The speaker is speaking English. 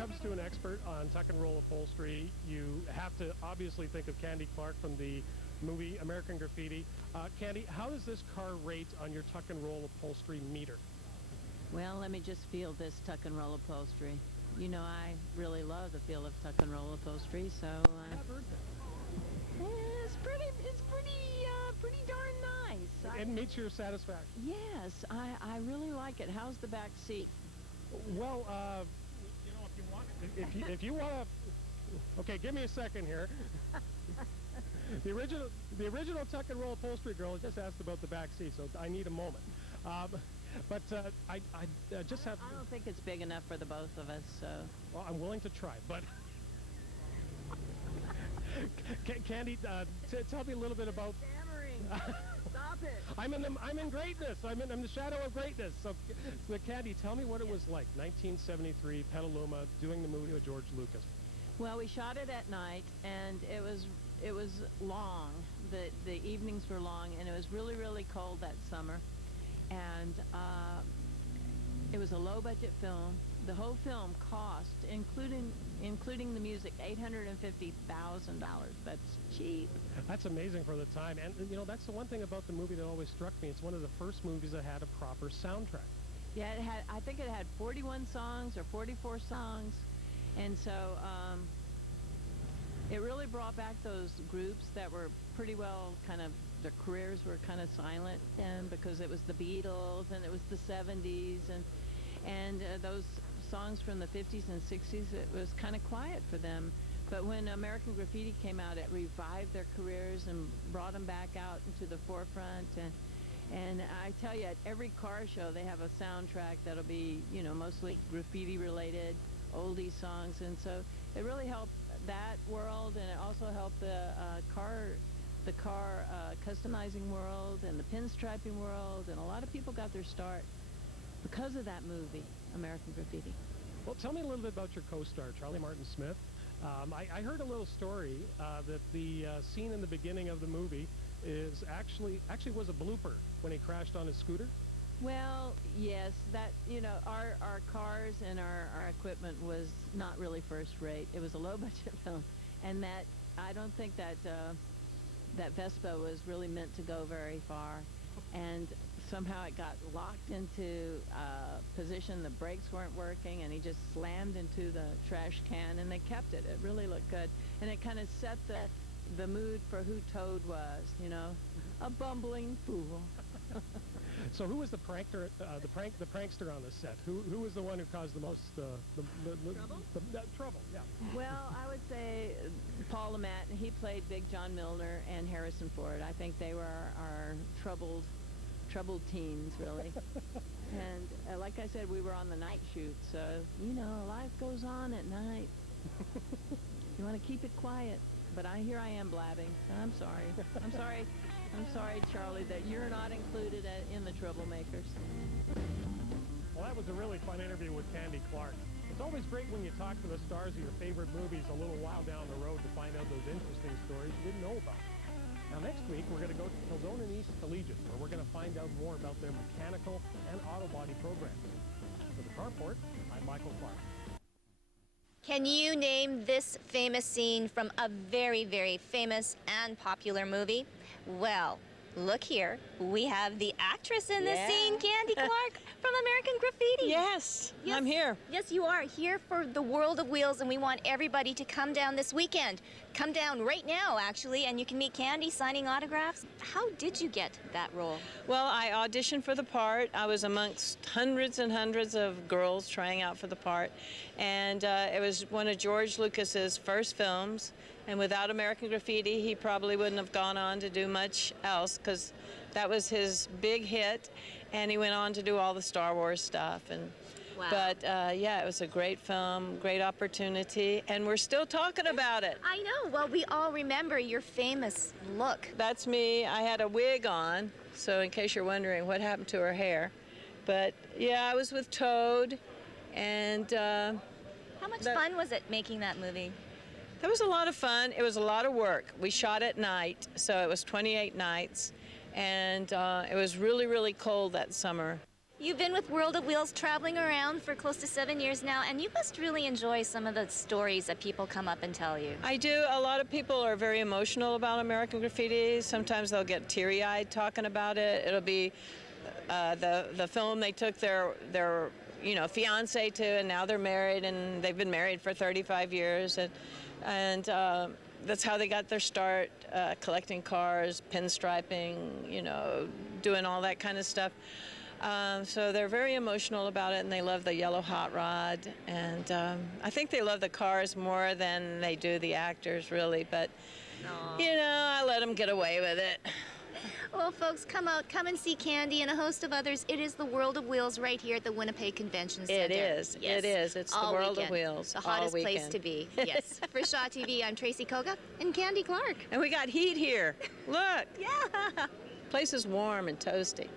comes to an expert on tuck and roll upholstery, you have to obviously think of Candy Clark from the movie American Graffiti. Candy, how does this car rate on your tuck and roll upholstery meter? Well, let me just feel this tuck and roll upholstery. You know, I really love the feel of tuck and roll upholstery, so I've heard that. it's pretty darn nice. It meets your satisfaction. Yes, I really like it. How's the back seat? Well, you know, if you want to, okay, give me a second here. The original tuck and roll upholstery girl just asked about the back seat, so I need a moment. But I just have. I don't think it's big enough for the both of us. So. Well, I'm willing to try, but. Candy, tell me a little bit about. Stammering. Stop it. I'm in greatness. I'm in the shadow of greatness. So Candy, tell me what it was like. 1973, Petaluma, doing the movie with George Lucas. Well, we shot it at night, and it was long. The evenings were long, and it was really cold that summer. And it was a low-budget film. The whole film cost, including the music, $850,000. That's cheap. That's amazing for the time. And, you know, that's the one thing about the movie that always struck me. It's one of the first movies that had a proper soundtrack. Yeah, I think it had 41 songs or 44 songs. And so it really brought back those groups that were pretty well kind of, their careers were kind of silent then, because it was the Beatles and it was the 70s and those songs from the 50s and 60s, it was kind of quiet for them. But when American Graffiti came out, it revived their careers and brought them back out into the forefront. And I tell you, at every car show, they have a soundtrack that'll be, you know, mostly graffiti related, oldie songs. And so it really helped that world, and it also helped the car customizing world and the pinstriping world. And a lot of people got their start because of that movie, American Graffiti. Well, tell me a little bit about your co-star, Charlie Martin Smith. I heard a little story that the scene in the beginning of the movie is actually was a blooper when he crashed on his scooter. Well, yes, that, you know, our cars and our equipment was not really first rate. It was a low budget film, and that I don't think that that Vespa was really meant to go very far, and somehow it got locked into position. The brakes weren't working, and he just slammed into the trash can, and they kept it. It really looked good, and it kind of set the mood for who Toad was, you know, a bumbling fool. So who was the prankster on the set? Who was the one who caused the most trouble? Yeah. Well, I would say Paul LeMat. He played Big John Milner, and Harrison Ford. I think they were our troubled teens, really. And like I said, we were on the night shoot, so you know, life goes on at night. You want to keep it quiet, but here I am blabbing. I'm sorry. I'm sorry, Charlie, that you're not included in the troublemakers. Well, that was a really fun interview with Candy Clark. It's always great when you talk to the stars of your favorite movies a little while down the road to find out those interesting stories you didn't know about. Now, next week, we're going to go to Kildonan East Collegiate, where we're going to find out more about their mechanical and auto body programs. For the Carport, I'm Michael Clark. Can you name this famous scene from a very, very famous and popular movie? Well, look here. We have the actress in this scene, Candy Clark, from American Graffiti. Yes, I'm here. Yes, you are here for the World of Wheels, and we want everybody to come down this weekend. Come down right now, actually, and you can meet Candy signing autographs. How did you get that role? Well, I auditioned for the part. I was amongst hundreds and hundreds of girls trying out for the part, and it was one of George Lucas's first films. And without American Graffiti, he probably wouldn't have gone on to do much else, because that was his big hit, and he went on to do all the Star Wars stuff. And Wow. But yeah, it was a great film, great opportunity, and we're still talking about it. I know. Well, we all remember your famous look. That's me. I had a wig on, so in case you're wondering what happened to her hair. But yeah, I was with Toad, and How much fun was it making that movie? That was a lot of fun. It was a lot of work. We shot at night, so it was 28 nights, and it was really, really cold that summer. You've been with World of Wheels traveling around for close to 7 years now, and you must really enjoy some of the stories that people come up and tell you. I do. A lot of people are very emotional about American Graffiti. Sometimes they'll get teary-eyed talking about it. It'll be the film they took their fiance to, and now they're married, and they've been married for 35 years, and that's how they got their start, collecting cars, pinstriping, doing all that kind of stuff. So they're very emotional about it, and they love the yellow hot rod, and I think they love the cars more than they do the actors, really, but I let them get away with it. Well, folks, come out, come and see Candy and a host of others. It is the World of Wheels right here at the Winnipeg Convention Center. It is. Yes. It is. It's the World of Wheels. The hottest place to be. Yes. For Shaw TV, I'm Tracy Koga and Candy Clark. And we got heat here. Look. Yeah. Place is warm and toasty.